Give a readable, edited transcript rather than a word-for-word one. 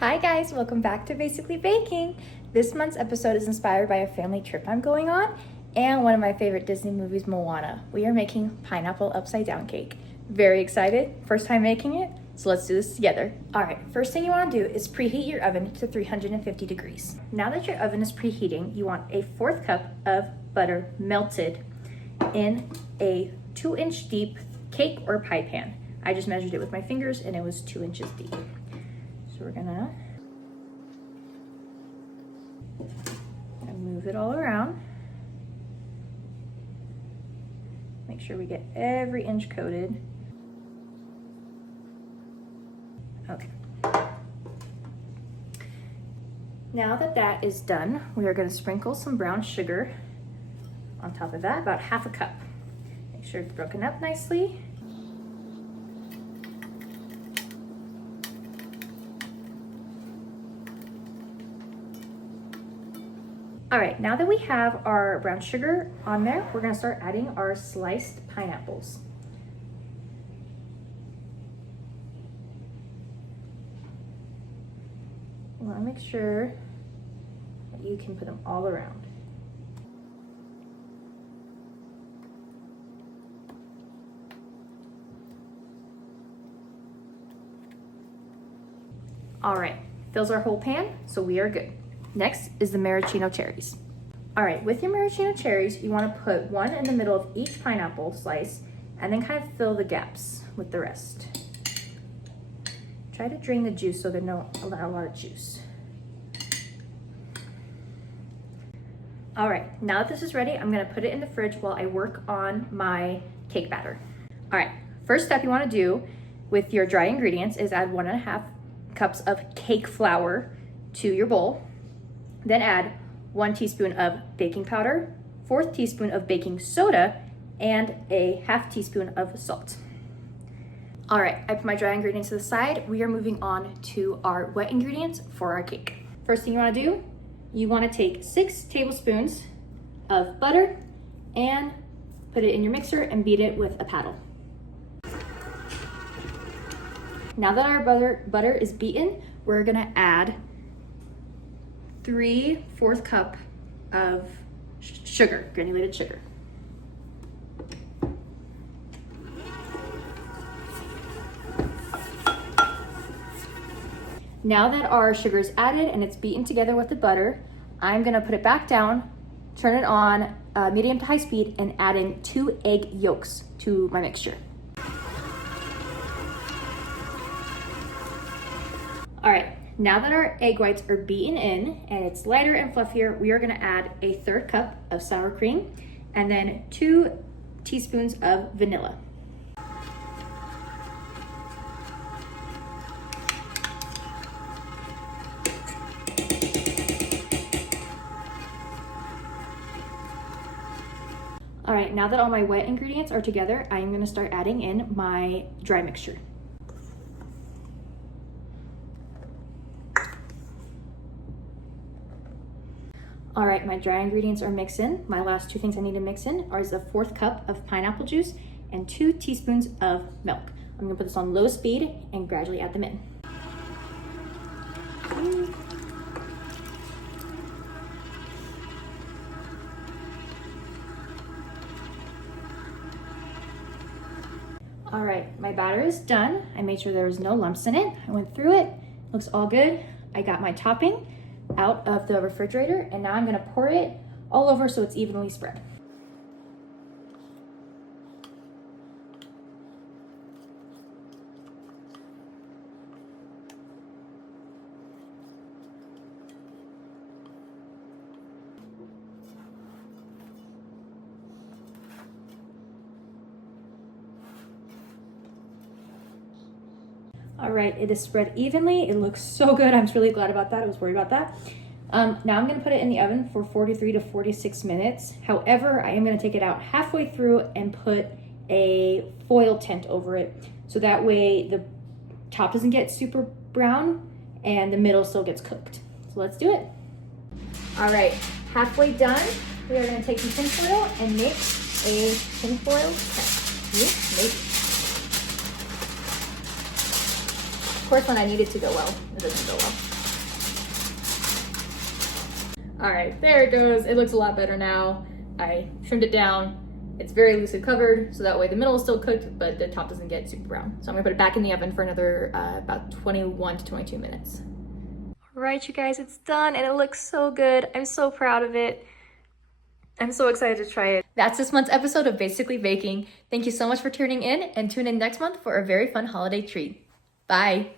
Hi guys, welcome back to Basically Baking. This month's episode is inspired by a family trip I'm going on and one of my favorite Disney movies, Moana. We are making pineapple upside down cake. Very excited, first time making it, so let's do this together. All right, first thing you want to do is preheat your oven to 350 degrees. Now that your oven is preheating, you want a 1/4 cup of butter melted in a 2-inch deep cake or pie pan. I just measured it with my fingers and it was 2 inches deep. So we're gonna move it all around. Make sure we get every inch coated. Okay. Now that that is done, we are gonna sprinkle some brown sugar on top of that, about 1/2 cup. Make sure it's broken up nicely. All right, now that we have our brown sugar on there, we're gonna start adding our sliced pineapples. You wanna make sure that you can put them all around. All right, fills our whole pan, so we are good. Next is the maraschino cherries. All right, with your maraschino cherries, you want to put one in the middle of each pineapple slice and then kind of fill the gaps with the rest. Try to drain the juice so they don't allow a lot of juice. All right, now that this is ready, I'm gonna put it in the fridge while I work on my cake batter. All right, first step you want to do with your dry ingredients is add 1.5 cups of cake flour to your bowl. Then add 1 teaspoon of baking powder, 1/4 teaspoon of baking soda, and a 1/2 teaspoon of salt. All right, I put my dry ingredients to the side. We are moving on to our wet ingredients for our cake. First thing you wanna do, you wanna take 6 tablespoons of butter and put it in your mixer and beat it with a paddle. Now that our butter is beaten, we're gonna add 3/4 cup of sugar, granulated sugar. Now that our sugar is added and it's beaten together with the butter, I'm gonna put it back down, turn it on medium to high speed, and adding 2 egg yolks to my mixture. All right. Now that our egg whites are beaten in and it's lighter and fluffier, we are gonna add a 1/3 cup of sour cream and then 2 teaspoons of vanilla. All right, now that all my wet ingredients are together, I'm gonna start adding in my dry mixture. All right, my dry ingredients are mixed in. My last 2 things I need to mix in are a 1/4 cup of pineapple juice and 2 teaspoons of milk. I'm gonna put this on low speed and gradually add them in. All right, my batter is done. I made sure there was no lumps in it. I went through it, looks all good. I got my topping out of the refrigerator, and now I'm gonna pour it all over so it's evenly spread. All right, it is spread evenly. It looks so good. I'm really glad about that. I was worried about that. Now I'm gonna put it in the oven for 43 to 46 minutes. However, I am gonna take it out halfway through and put a foil tint over it. So that way the top doesn't get super brown and the middle still gets cooked. So let's do it. All right, halfway done. We are gonna take some tinfoil and make a tinfoil cap. Maybe. Of course, when I need it to go well, it doesn't go well. All right, there it goes. It looks a lot better now. I trimmed it down. It's very loosely covered, so that way the middle is still cooked, but the top doesn't get super brown. So I'm gonna put it back in the oven for another about 21 to 22 minutes. All right, you guys, it's done and it looks so good. I'm so proud of it. I'm so excited to try it. That's this month's episode of Basically Baking. Thank you so much for tuning in, and tune in next month for a very fun holiday treat. Bye.